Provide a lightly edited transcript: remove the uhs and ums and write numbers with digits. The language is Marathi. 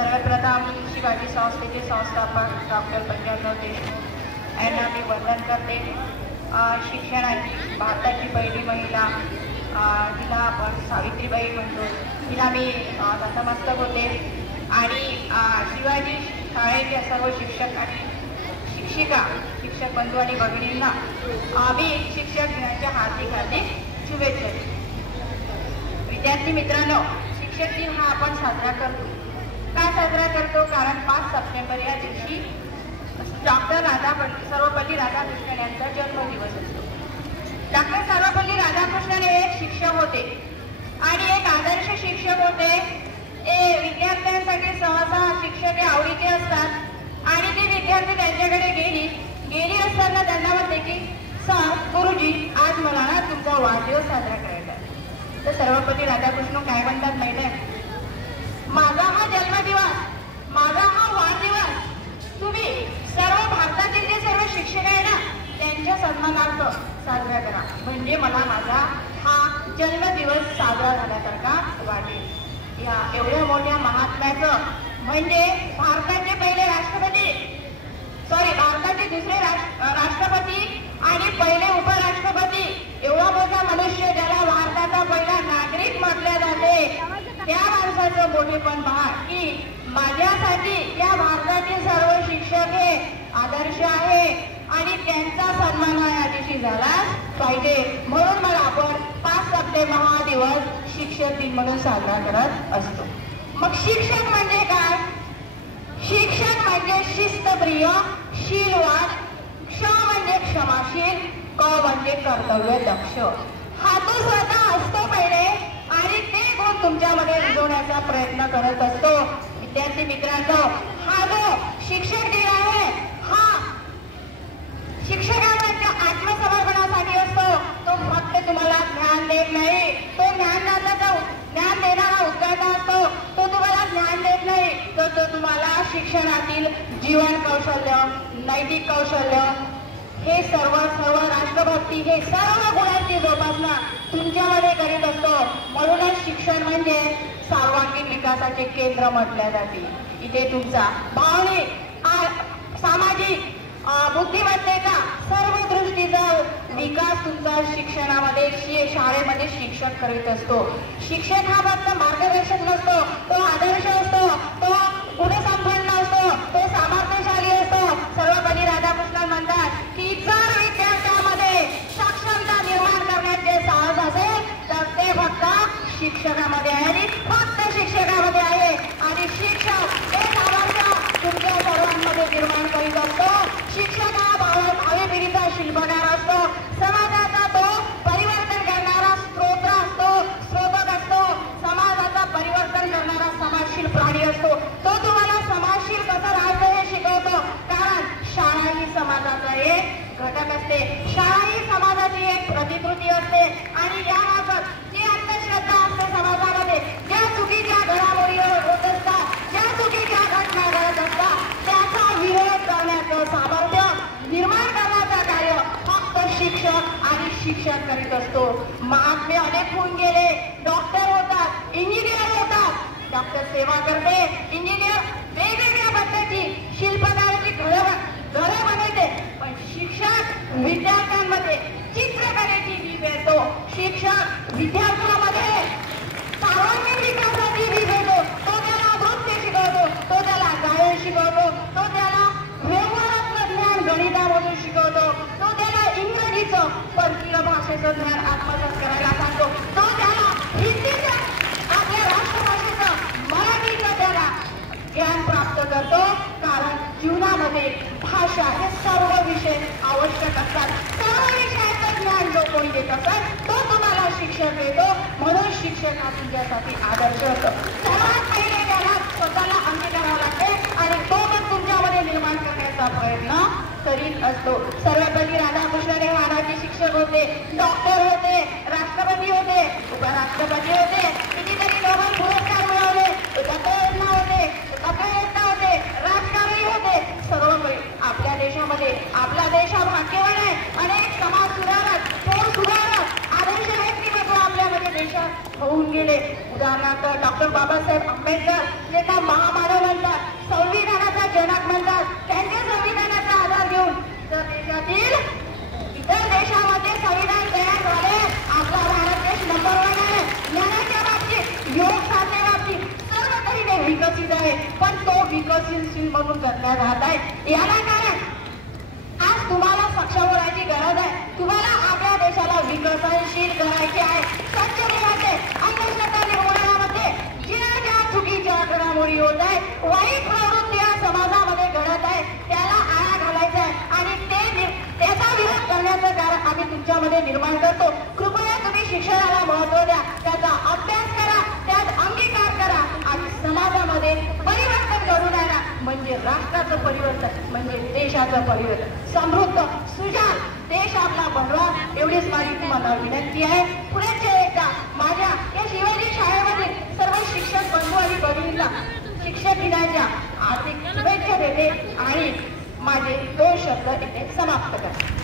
सर्वप्रथम शिवाजी संस्थेचे संस्थापक डॉक्टर पंजाबराव देशमुख यांना मी वंदन करते. शिक्षणाची भारताची पहिली महिला तिला आपण सावित्रीबाई म्हणतो, तिला मी नतमस्तक होते. आणि शिवाजी शाळेच्या सर्व शिक्षक आणि शिक्षिका, शिक्षक बंधू आणि भगिनींना मी शिक्षक दिनाच्या हार्दिक शुभेच्छा. विद्यार्थी मित्रांनो, शिक्षक दिन हा आपण साजरा करतो. का साजरा करतो? कारण 5 सप्टेंबर या दिवशी डॉक्टर सर्वपल्ली राधाकृष्णन यांचा जन्मदिवस असतो. डॉक्टर सर्वपल्ली राधाकृष्णन हे एक शिक्षक होते आणि एक आदर्श शिक्षक होते. ते विद्यार्थ्यांसाठी सहसा शिक्षक हे आवडीचे असतात आणि ते विद्यार्थी त्यांच्याकडे गेली असताना त्यांना म्हणते की सर, गुरुजी, आज मला ना तुमचा वाढदिवस साजरा करायचा आहे. तर सर्वपल्ली राधाकृष्ण काय म्हणतात माहिती आहे? माझा हा जन्मदिवस, माझा हा वाढदिवस तुम्ही सर्व भारतातील जे सर्व शिक्षक आहे ना त्यांच्या सन्मानार्थ साजरा करा, म्हणजे मला माझा हा जन्मदिवस साजरा झाल्यासारखा वाटेल. या एवढ्या मोठ्या महात्म्याचं, म्हणजे भारताचे पहिले भारताचे दुसरे राष्ट्रपती आणि पहिले उपराष्ट्रपती, एवढा मोठा मनुष्य ज्याला भारताचा पहिला नागरिक म्हटले जाते, त्या माणसाचं मोठेपण पहा की माझ्यासाठी या भारतातील सर्व शिक्षक हे आदर्श आहे आणि त्यांचा सन्मान या दिवशी झालाच पाहिजे. म्हणून मला आपण 5 सप्टेंबर हा दिवस शिक्षक दिन म्हणून साजरा करत असतो. मग शिक्षक म्हणजे काय? शिक्षक म्हणजे शिस्तप्रिय, शीलवान, क्ष म्हणजे क्षमाशील, क म्हणजे कर्तव्य दक्ष. हा तो स्वतः असतो पहिले आणि ते गुण तुमच्यामध्ये रुजवण्याचा प्रयत्न करत असतो. विद्यार्थी मित्रांनो, हा जो शिक्षक दिन आहे हा शिक्षकांच्या आत्मसमर्पणासाठी असतो. तो फक्त तुम्हाला ज्ञान देत नाही, तो ज्ञान देणारा उद्गाता असतो. तो तुम्हाला ज्ञान देत नाही, तर तो तुम्हाला शिक्षणातील जीवन कौशल्य, नैतिक कौशल्य, हे सर्व राष्ट्रभक्ती, हे सर्व गुणांची जोपासना तुमच्यामध्ये करीत असतो. म्हणूनच शिक्षण म्हणजे सर्वांगीण विकासाचे केंद्र म्हटले जाते. इथे तुमचा भावनिक, सामाजिक, बुद्धिमत्तेचा, सर्व दृष्टीचा विकास तुमचा शिक्षणामध्ये, शाळेमध्ये शिक्षक करीत असतो. शिक्षक हा फक्त मार्गदर्शक नसतो, तो आदर्श असतो, तो गुणसंपन्न असतो, तो सामर्थ्यशाली असतो. सर्वपल्ली राधाकृष्णन म्हणतात की जर विद्यार्थ्यामध्ये सक्षमता निर्माण करण्याचे साहस असेल तर ते फक्त शिक्षकामध्ये आहे आणि फक्त शिक्षकामध्ये आहे. आणि शिक्षक हे सामर्थ्य तुमच्या सर्वांमध्ये निर्माण करीत असतो. शिक्षक हा भावी पिढीचा शिल्पकार असतो. समाजाचा तो परिवर्तन करणारा स्रोतक असतो. समाजाचा परिवर्तन करणारा समाजशील प्राणी असतो. तो तुम्हाला समाजशील कसं राहायचं हे शिकवतो. कारण शाळा ही समाजाचा एक घटक असते, शाळा ही समाजाची एक प्रतिकृती असते. आणि याबाबत जी अंधश्रद्धा असते समाजामध्ये, ज्या चुकीच्या घडामोडी होत असतात, ज्या चुकीच्या घटना घडत असतात, त्याचा विरोध करण्याचं सामर्थ्य निर्माण करण्याचं कार्य फक्त शिक्षक आणि शिक्षक करीत असतो. महात्मे अनेक होऊन गेले, डॉक्टर होतात, इंजिनियर होतात. डॉक्टर सेवा करते, इंजिनियर वेगवेगळ्या पद्धती शिल्पकाराची घरं बनवते, पण शिक्षक विद्यार्थ्यांमध्ये चित्रकलेची जीव येतो. शिक्षक विद्यार्थ्यांमध्ये सर्वांगीण विकासाची जीव येतो. तो त्याला नृत्य शिकवतो, तो त्याला गायन शिकवतो, तो त्याला व्यवहारातलं ज्ञान गणितामधून शिकवतो, तो त्याला इंग्रजीचं परकीय भाषेचं ज्ञान आत्मसात करायला सांगतो, तो त्याला हिंदीचं, आपल्या राष्ट्रभाषेचं, मराठीचं त्याला ज्ञान प्राप्त करतो. कारण जीवनामध्ये भाषा हे सर्व विषय आवश्यक असतात. सर्व विषयाचं ज्ञान जो कोणी देत असतात तो तुम्हाला शिक्षक देतो. म्हणून शिक्षक हा तुमच्यासाठी आदर्श असतो. सर्वात पहिले त्याला स्वतःला अंगीकारावं लागते आणि तो पण तुमच्यामध्ये निर्माण करण्याचा प्रयत्न करीत असतो. सर्वपल्ली राधाकृष्णन हे मानवाचे शिक्षक होते, डॉक्टर होते, राष्ट्रपती होते, उपराष्ट्रपती होते, कितीतरी नोबेल पुरस्कार मिळवले, पत्ररत्न होते, राजकारणी होते. सर्व आपल्या देशामध्ये, आपला देश हा भाग्यवान आहे. अनेक समाज सुधारक, थोर सुधारक, आदर्श व्यक्तिमत्व आपल्यामध्ये देशात होऊन गेले. उदाहरणार्थ डॉक्टर बाबासाहेब आंबेडकर, जे का महामानव अविकसित आहे, पण तो विकसनशील म्हणून जगण्यात राहत आहे. याला कारण आज तुम्हाला सक्षम होण्याची गरज आहे. तुम्हाला आपल्या देशाला विकसनशील करायचे आहे. स्वच्छ देशाचे अंधश्रद्धा निर्मूलनामध्ये ज्या चुकीच्या घडामोडी होत आहे, वाईट प्रवृत्ती या समाजामध्ये घडत आहे, त्याला आळा घालायचा आहे आणि त्याचा विरोध करण्याचं कारण आम्ही तुमच्यामध्ये निर्माण करतो. कृपया तुम्ही शिक्षणाला महत्व द्या, त्याचा अभ्यास करा, त्यात अंगीकार करा आणि समाजामध्ये परिवर्तन घडून आणा. म्हणजे राष्ट्राचं परिवर्तन, म्हणजे देशाचं परिवर्तन, समृद्ध सुजाण देश आपला बनवा. एवढीच माझी तुम्हाला विनंती आहे. पुढे एकदा माझ्या या शिवाजी शाळेमधील सर्व शिक्षक बंधू आणि भगिनींना शिक्षक दिनाच्या हार्दिक शुभेच्छा देते आणि माझे 2 शब्द इथे समाप्त करते.